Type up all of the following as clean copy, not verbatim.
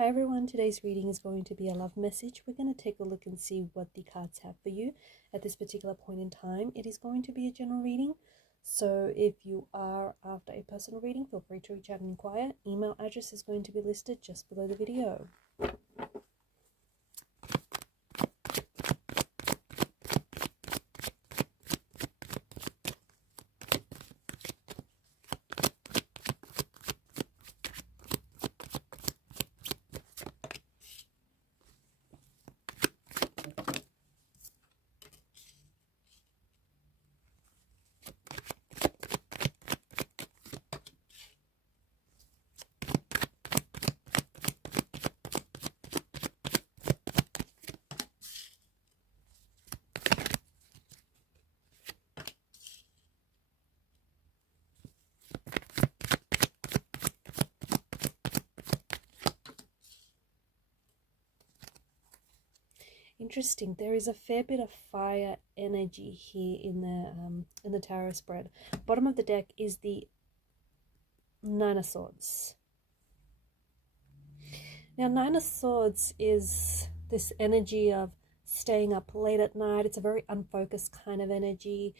Hi everyone, today's reading is going to be a love message. We're going to take a look and see what the cards have for you at this particular point in time. It is going to be a general reading, so if you are after a personal reading, feel free to reach out and inquire. Email address is going to be listed just below the video. Interesting. There is a fair bit of fire energy here in the tarot spread. Bottom of the deck is the Nine of Swords. Now, Nine of Swords is this energy of staying up late at night. It's a very unfocused kind of energy.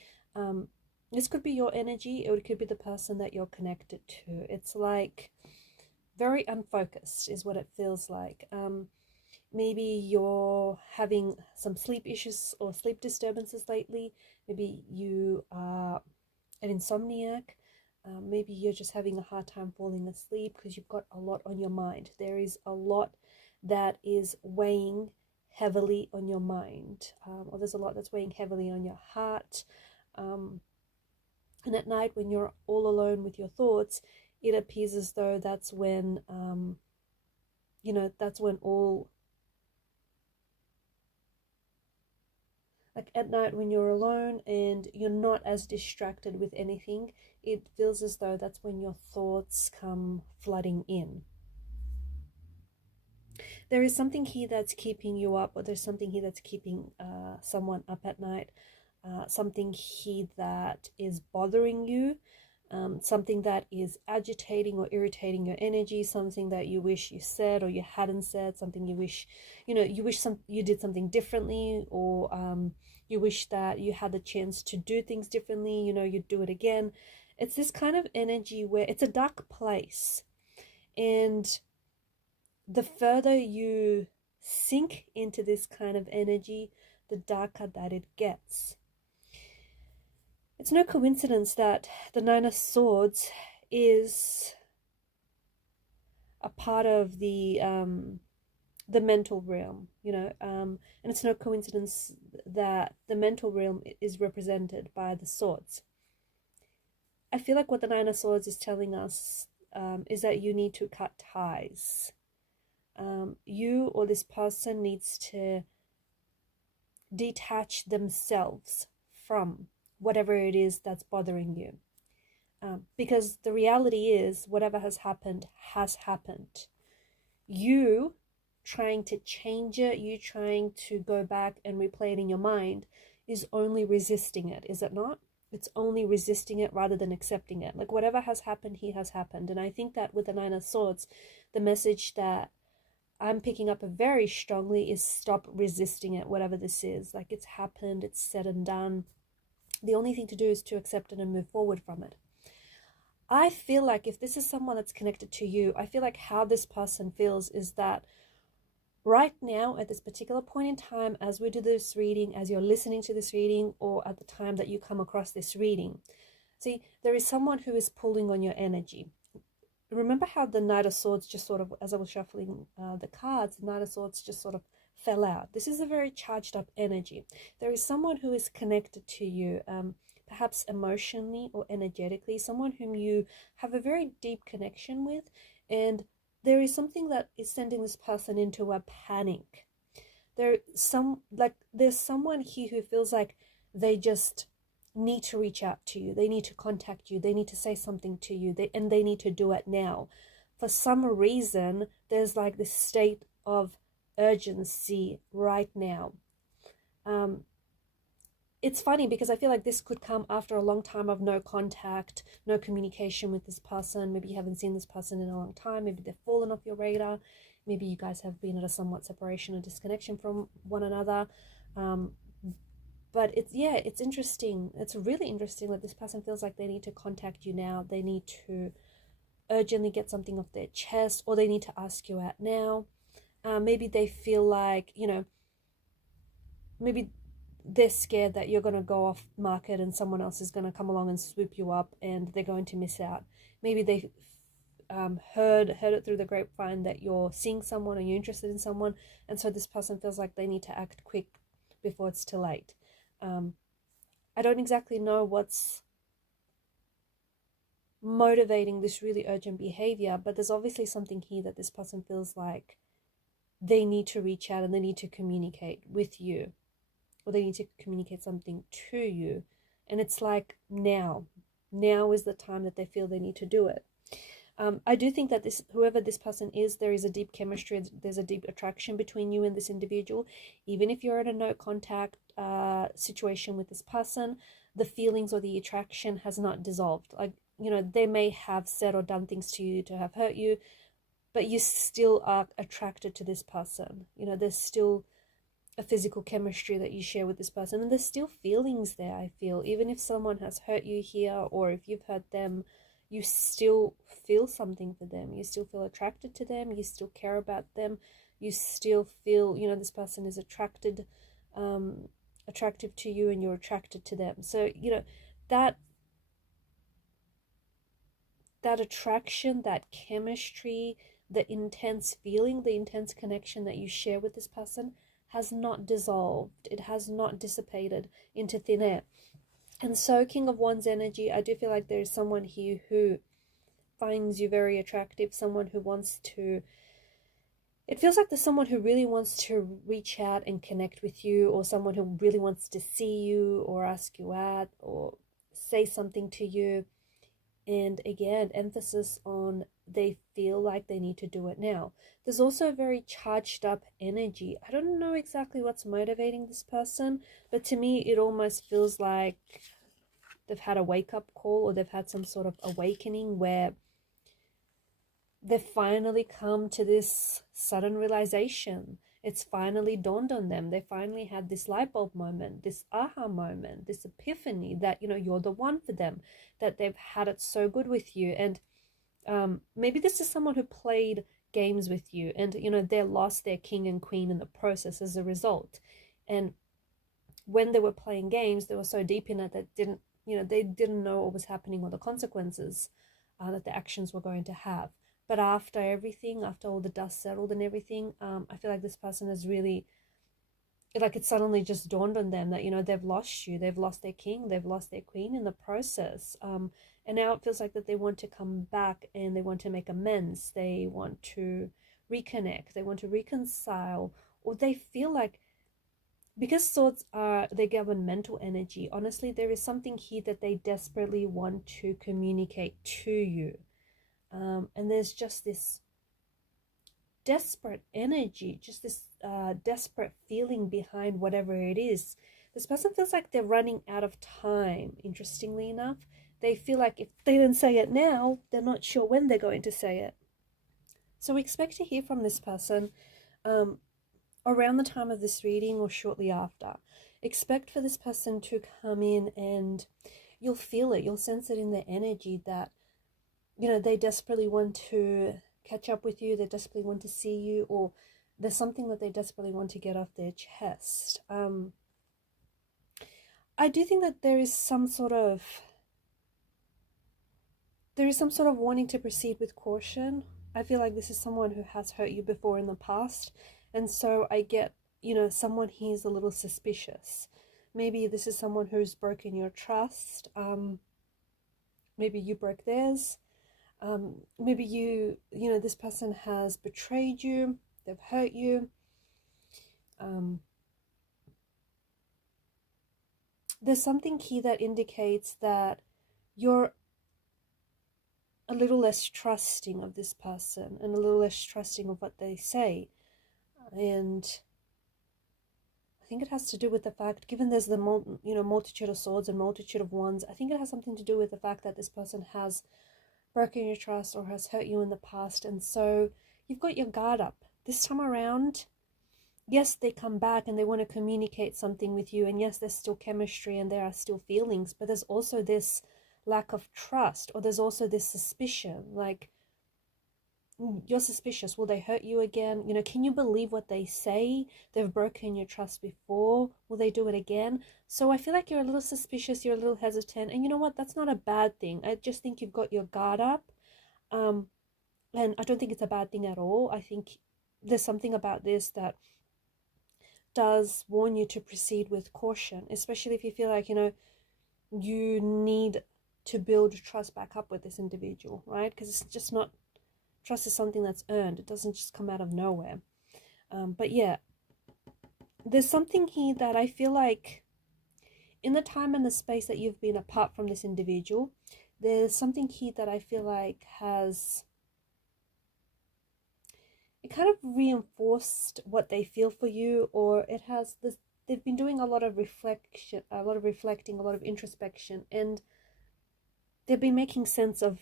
This could be your energy, or it could be the person that you're connected to. It's like very unfocused is what it feels like. Maybe you're having some sleep issues or sleep disturbances lately. Maybe you are an insomniac. Maybe you're just having a hard time falling asleep because you've got a lot on your mind. There is a lot that is weighing heavily on your mind, or there's a lot that's weighing heavily on your heart. And at night, when you're all alone with your thoughts, it appears as though that's when, that's when all... Like at night when you're alone and you're not as distracted with anything, it feels as though that's when your thoughts come flooding in. There is something here that's keeping you up, or there's something here that's keeping someone up at night. Something here that is bothering you. Something that is agitating or irritating your energy, something that you wish you said or you hadn't said, something you wish, you did something differently, or you wish that you had the chance to do things differently, you'd do it again. It's this kind of energy where it's a dark place, and the further you sink into this kind of energy, the darker that it gets. It's no coincidence that the Nine of Swords is a part of the mental realm, and it's no coincidence that the mental realm is represented by the swords. I feel like what the Nine of Swords is telling us is that you need to cut ties. You or this person needs to detach themselves from whatever it is that's bothering you. Because the reality is, whatever has happened has happened. You trying to change it, you trying to go back and replay it in your mind is only resisting it, is it not? It's only resisting it rather than accepting it. Like whatever has happened here has happened. And I think that with the Nine of Swords, the message that I'm picking up very strongly is stop resisting it, whatever this is. Like it's happened, it's said and done. The only thing to do is to accept it and move forward from it. I feel like if this is someone that's connected to you, I feel like how this person feels is that right now, at this particular point in time, as we do this reading, as you're listening to this reading, or at the time that you come across this reading, see, there is someone who is pulling on your energy. Remember how the Knight of Swords just sort of, as I was shuffling the cards, the Knight of Swords just sort of fell out. This is a very charged up energy. There is someone who is connected to you, perhaps emotionally or energetically, someone whom you have a very deep connection with, and there is something that is sending this person into a panic. There's someone here who feels like they just need to reach out to you. They need to contact you. They need to say something to you, and they need to do it now. For some reason, there's like this state of urgency right now. it's funny because I feel like this could come after a long time of no contact, no communication with this person. Maybe you haven't seen this person in a long time. Maybe they've fallen off your radar. Maybe you guys have been at a somewhat separation or disconnection from one another. But it's, yeah, it's interesting. It's really interesting that this person feels like they need to contact you now. They need to urgently get something off their chest, or they need to ask you out now. Maybe they feel like, maybe they're scared that you're going to go off market and someone else is going to come along and swoop you up and they're going to miss out. Maybe they heard it through the grapevine that you're seeing someone or you're interested in someone, and so this person feels like they need to act quick before it's too late. I don't exactly know what's motivating this really urgent behavior, but there's obviously something here that this person feels like they need to reach out and they need to communicate with you, or they need to communicate something to you. And it's like now is the time that they feel they need to do it. I do think that whoever this person is, there is a deep chemistry, there's a deep attraction between you and this individual. Even if you're in a no contact situation with this person, the feelings or the attraction has not dissolved. Like, they may have said or done things to you to have hurt you, but you still are attracted to this person. There's still a physical chemistry that you share with this person, and there's still feelings there. I feel even if someone has hurt you here, or if you've hurt them, you still feel something for them. You still feel attracted to them. You still care about them. You still feel, this person is attractive to you, and you're attracted to them. So, that attraction, that chemistry, the intense feeling, the intense connection that you share with this person has not dissolved. It has not dissipated into thin air. And so, King of Wands energy, I do feel like there is someone here who finds you very attractive, someone who wants to, it feels like there's someone who really wants to reach out and connect with you, or someone who really wants to see you or ask you out or say something to you. And again, emphasis on they feel like they need to do it now. There's also a very charged up energy. I don't know exactly what's motivating this person, but to me, it almost feels like they've had a wake-up call, or they've had some sort of awakening where they've finally come to this sudden realization. It's finally dawned on them. They finally had this light bulb moment, this aha moment, this epiphany that, you're the one for them, that they've had it so good with you. And maybe this is someone who played games with you, and, they lost their king and queen in the process as a result. And when they were playing games, they were so deep in it that they didn't know what was happening or the consequences that the actions were going to have. But after everything, after all the dust settled and everything, I feel like this person has really, like, it suddenly just dawned on them that, they've lost you. They've lost their king. They've lost their queen in the process. And now it feels like that they want to come back and they want to make amends. They want to reconnect. They want to reconcile. Or they feel like, because swords they govern mental energy, honestly, there is something here that they desperately want to communicate to you. And there's just this desperate energy, just this desperate feeling behind whatever it is. This person feels like they're running out of time, interestingly enough. They feel like if they don't say it now, they're not sure when they're going to say it. So we expect to hear from this person around the time of this reading or shortly after. Expect for this person to come in, and you'll feel it, you'll sense it in their energy that, they desperately want to catch up with you, they desperately want to see you, or there's something that they desperately want to get off their chest. I do think that there is some sort of wanting to proceed with caution. I feel like this is someone who has hurt you before in the past, and so I get, someone here is a little suspicious. Maybe this is someone who's broken your trust. Maybe you broke theirs. Maybe this person has betrayed you, they've hurt you. There's something here that indicates that you're a little less trusting of this person and a little less trusting of what they say. And think it has to do with the fact, given there's the multitude of swords and multitude of wands, I think it has something to do with the fact that this person has broken your trust or has hurt you in the past, and so you've got your guard up. This time around, yes, they come back and they want to communicate something with you, and yes, there's still chemistry and there are still feelings, but there's also this lack of trust, or there's also this suspicion, like, you're suspicious. Will they hurt you again? You know, can you believe what they say? They've broken your trust before. Will they do it again? So I feel like you're a little suspicious, you're a little hesitant, and you know what? That's not a bad thing. I just think you've got your guard up. And I don't think it's a bad thing at all. I think there's something about this that does warn you to proceed with caution, especially if you feel like, you know, you need to build trust back up with this individual, right? Because it's just not, trust is something that's earned. It doesn't just come out of nowhere. But yeah, there's something here that I feel like in the time and the space that you've been apart from this individual, there's something here that I feel like has, it kind of reinforced what they feel for you, or it has this, they've been doing a lot of reflection, a lot of reflecting, a lot of introspection, and they've been making sense of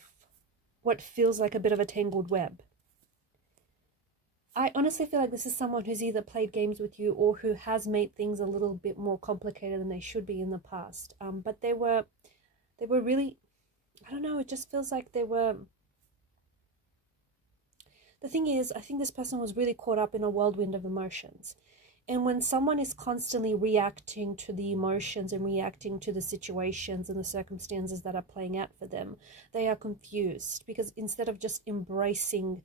what feels like a bit of a tangled web. I honestly feel like this is someone who's either played games with you or who has made things a little bit more complicated than they should be in the past. But they were really, I don't know, it just feels like they were, the thing is, I think this person was really caught up in a whirlwind of emotions. And when someone is constantly reacting to the emotions and reacting to the situations and the circumstances that are playing out for them, they are confused, because instead of just embracing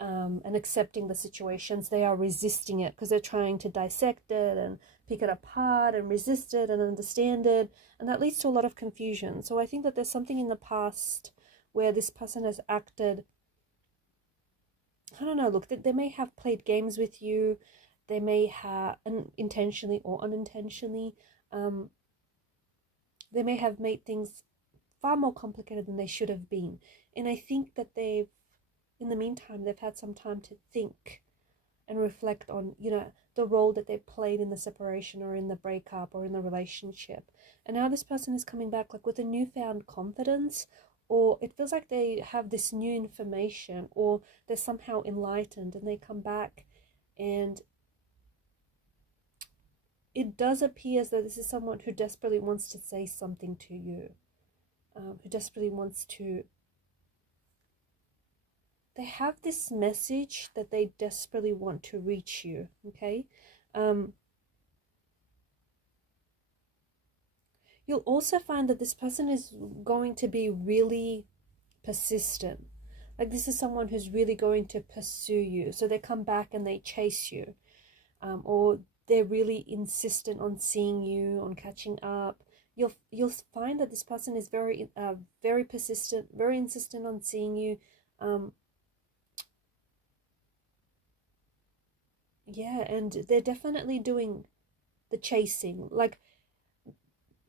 and accepting the situations, they are resisting it, because they're trying to dissect it and pick it apart and resist it and understand it. And that leads to a lot of confusion. So I think that there's something in the past where this person has acted, I don't know, look, they may have played games with you. They may have, intentionally or unintentionally, they may have made things far more complicated than they should have been. And I think that they've, in the meantime, they've had some time to think and reflect on, you know, the role that they played in the separation or in the breakup or in the relationship. And now this person is coming back like with a newfound confidence, or it feels like they have this new information, or they're somehow enlightened, and they come back, and it does appear as though this is someone who desperately wants to say something to you, who desperately wants to, they have this message that they desperately want to reach you, okay? You'll also find that this person is going to be really persistent. Like, this is someone who's really going to pursue you. So they come back and they chase you, or they're really insistent on seeing you, on catching up. You'll find that this person is very very persistent, very insistent on seeing you. Yeah, and they're definitely doing the chasing. Like,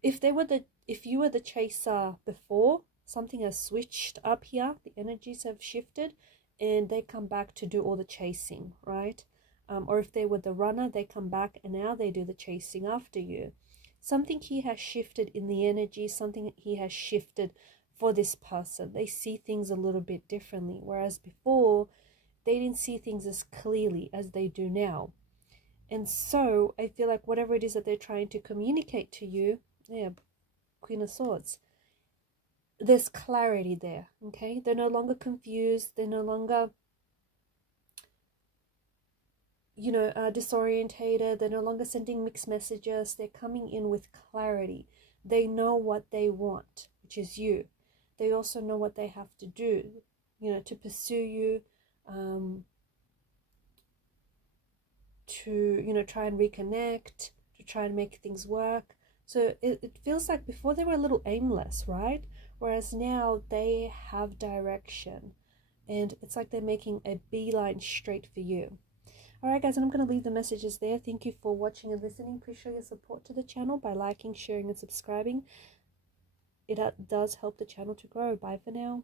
if you were the chaser before, something has switched up here. The energies have shifted, and they come back to do all the chasing, right? Or if they were the runner, they come back and now they do the chasing after you. Something here has shifted in the energy, something here has shifted for this person. They see things a little bit differently, whereas before, they didn't see things as clearly as they do now. And so, I feel like whatever it is that they're trying to communicate to you, yeah, Queen of Swords, there's clarity there, okay? They're no longer confused, they're no longer, you know, disorientated. They're no longer sending mixed messages. They're coming in with clarity. They know what they want, which is you. They also know what they have to do, you know, to pursue you, to, you know, try and reconnect, to try and make things work. So it feels like before they were a little aimless, right? Whereas now they have direction, and it's like they're making a beeline straight for you. Alright guys, and I'm going to leave the messages there. Thank you for watching and listening. Please show your support to the channel by liking, sharing and subscribing. It does help the channel to grow. Bye for now.